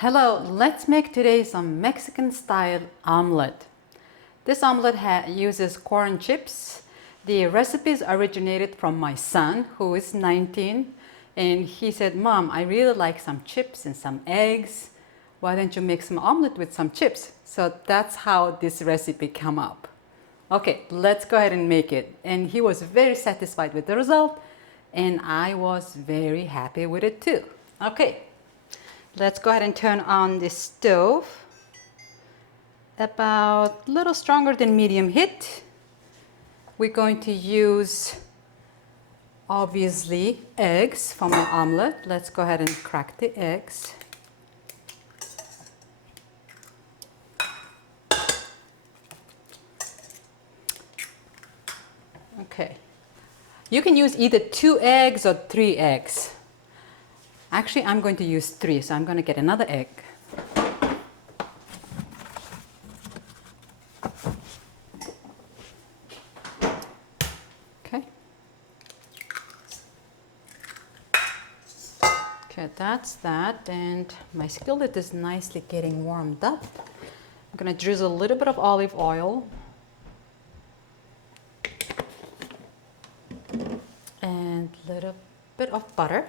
Hello, let's make today some Mexican style omelet. This omelet uses corn chips. The recipes originated from my son, who is 19, and he said, "Mom, I really like some chips and some eggs. Why don't you make some omelet with some chips?" So that's how this recipe came up. Okay, let's go ahead and make it. And he was very satisfied with the result, and I was very happy with it too. Okay, let's go ahead and turn on the stove. About a little stronger than medium heat. We're going to use, obviously, eggs for my omelet. Let's go ahead and crack the eggs. Okay. You can use either 2 eggs or 3 eggs. Actually, I'm going to use 3, so I'm going to get another egg. Okay. Okay, that's that. And my skillet is nicely getting warmed up. I'm going to drizzle a little bit of olive oil. And a little bit of butter.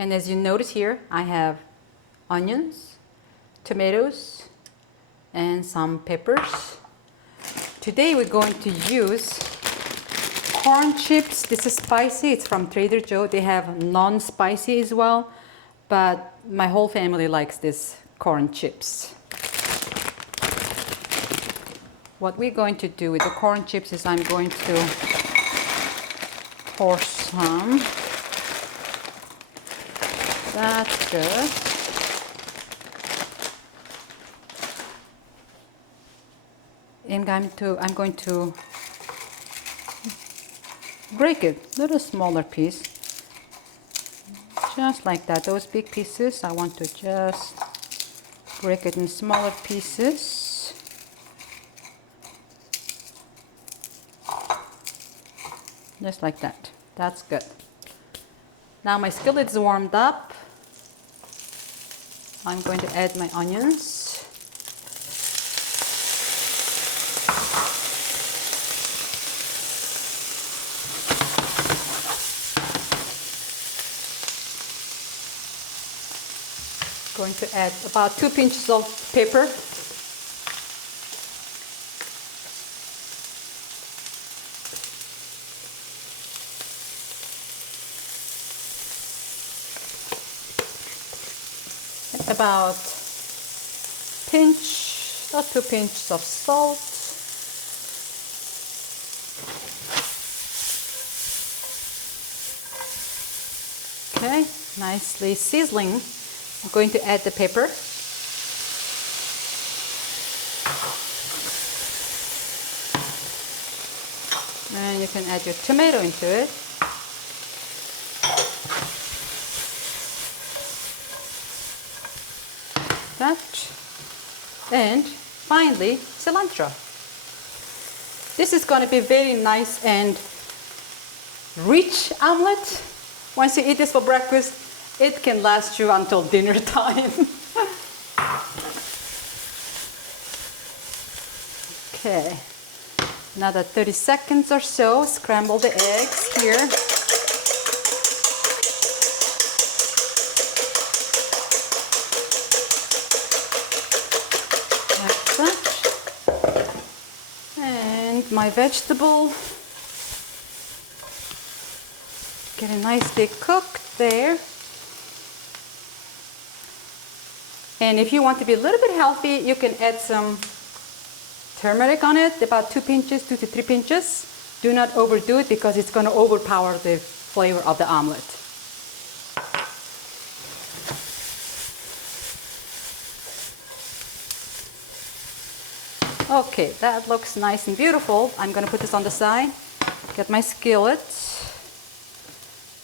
And as you notice here, I have onions, tomatoes, and some peppers. Today we're going to use corn chips. This is spicy. It's from Trader Joe. They have non-spicy as well, but my whole family likes this corn chips. What we're going to do with the corn chips is I'm going to pour some. That's good. And I'm going to break it, a little smaller piece. Just like that. Those big pieces, I want to just break it in smaller pieces. Just like that. That's good. Now my skillet is warmed up. I'm going to add my onions. Going to add about 2 pinches of pepper. About pinch or 2 pinches of salt. Okay, nicely sizzling. I'm going to add the pepper. And you can add your tomato into it. That. And finally, cilantro. This is going to be very nice and rich omelet. Once you eat this for breakfast, it can last you until dinner time. Okay, another 30 seconds or so. Scramble the eggs here. Like that. And my vegetable getting nicely cooked there. And if you want to be a little bit healthy, you can add some turmeric on it, about 2 pinches, 2 to 3 pinches. Do not overdo it because it's going to overpower the flavor of the omelet. Okay, that looks nice and beautiful. I'm going to put this on the side. Get my skillet,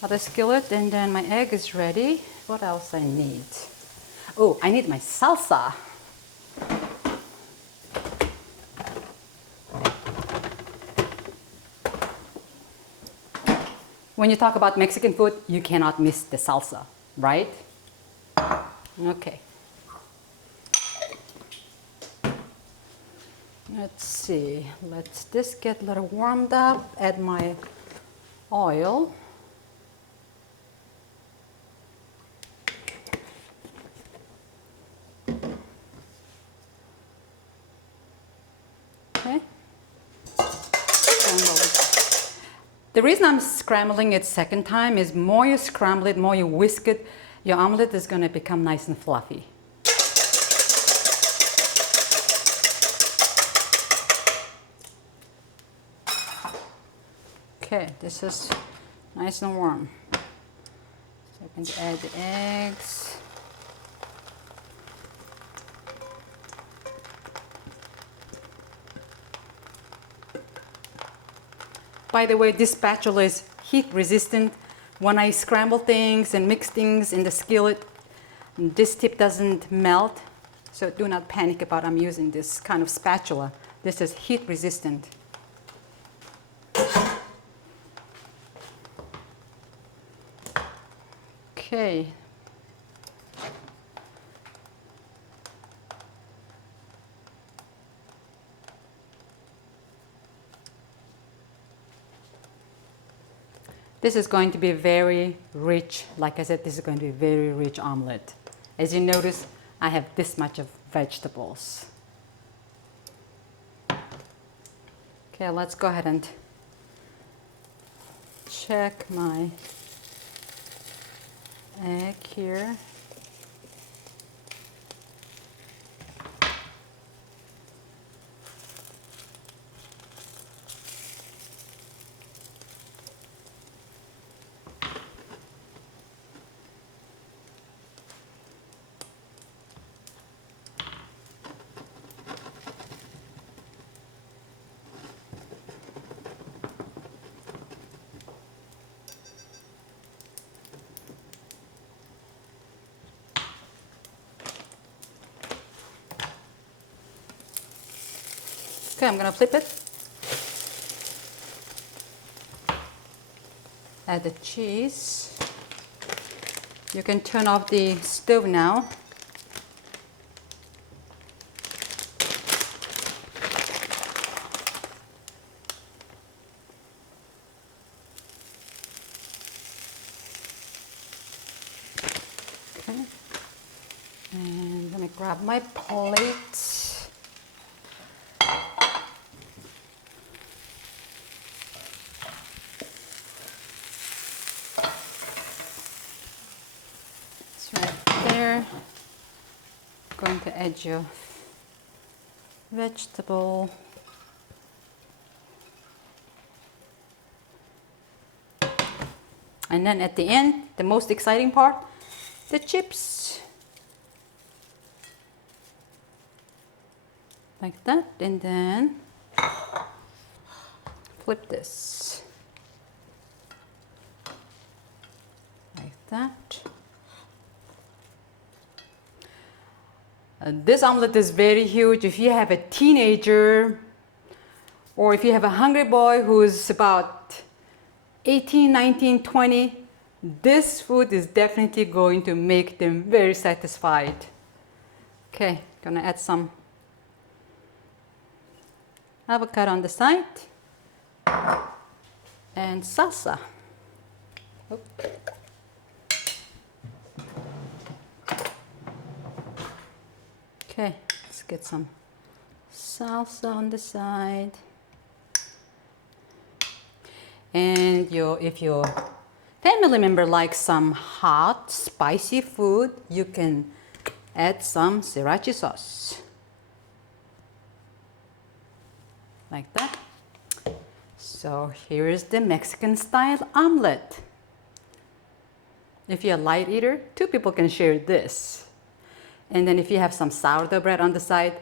other skillet, and then my egg is ready. What else I need? Oh, I need my salsa. When you talk about Mexican food, you cannot miss the salsa, right? Okay. Let's see. Let's this get a little warmed up. Add my oil. Okay. The reason I'm scrambling it second time is more you scramble it, more you whisk it, your omelet is going to become nice and fluffy. Okay, this is nice and warm. So I can add the eggs. By the way, this spatula is heat resistant. When I scramble things and mix things in the skillet, this tip doesn't melt. So do not panic about I'm using this kind of spatula. This is heat resistant. Okay. This is going to be very rich. Like I said, this is going to be a very rich omelet. As you notice, I have this much of vegetables. Okay, let's go ahead and check my egg here. Okay, I'm gonna flip it. Add the cheese. You can turn off the stove now. Okay. And let me grab my plate. Going to add your vegetable. And then at the end, the most exciting part, the chips. Like that, and then flip this. Like that. This omelet is very huge. If you have a teenager or if you have a hungry boy who's about 18, 19, 20, this food is definitely going to make them very satisfied. Okay, gonna add some avocado on the side and salsa. Oops. Okay, let's get some salsa on the side. And if your family member likes some hot, spicy food, you can add some sriracha sauce. Like that. So here is the Mexican style omelet. If you're a light eater, 2 people can share this. And then if you have some sourdough bread on the side,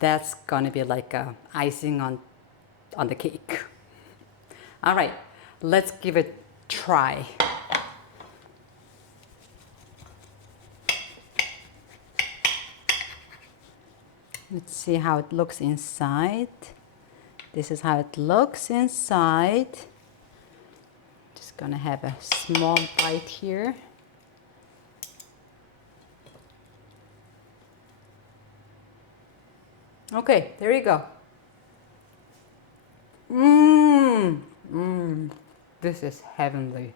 that's gonna be like a icing on the cake. All right, let's give it a try. Let's see how it looks inside. This is how it looks inside. Just gonna have a small bite here. Okay, there you go. Mmm. Mmm. This is heavenly.